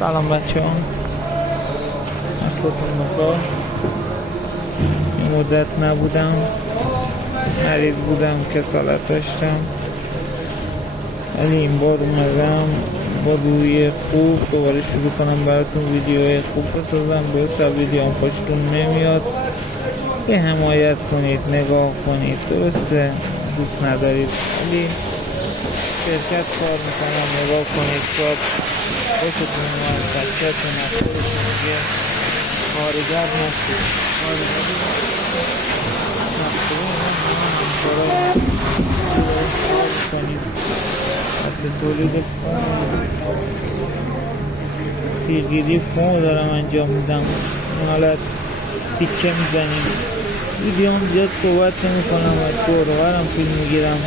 سلام بچه ها، وقتتون بخیر. یه مدت نبودم، مریض بودم، کسالت داشتم، ولی این بار اومدم با روی خوب دوباره شروع کنم براتون ویدیوهای خوب بسازم. درسته ویدیوام خوشتون نمیاد، به حمایت کنید، نگاه کنید. درسته دوست ندارید ولی شرکت کار میکنم، نگاه کنید. شاید خوشتون اومد، بچه‌تون خودتون میگه کارگر نشید. کارگری نقشه کار کنید. حتی تولید پیگیری فون دارم انجام میدم. این حالت تیکه میزنیم. ویدیو هم زیاد صحبت نمی کنم، از دورورم فیلم میگیرم.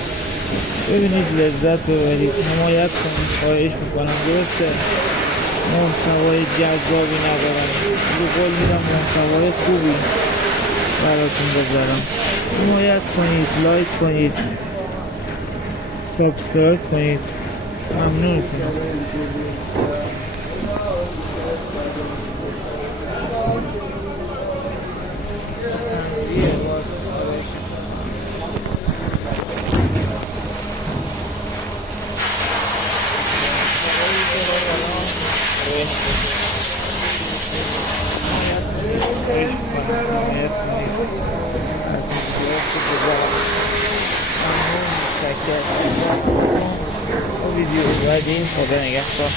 ببینید لذت ببرید، حمایت کنید، خواهش میکنم. درسته محتوای جذابی ندارم، رو قول میدم محتوای خوبی براتون بذارم. حمایت کنید، لایک کنید، سابسکرایب کنید، ممنونتونم. ویدیو بعدی خدا نگهدار.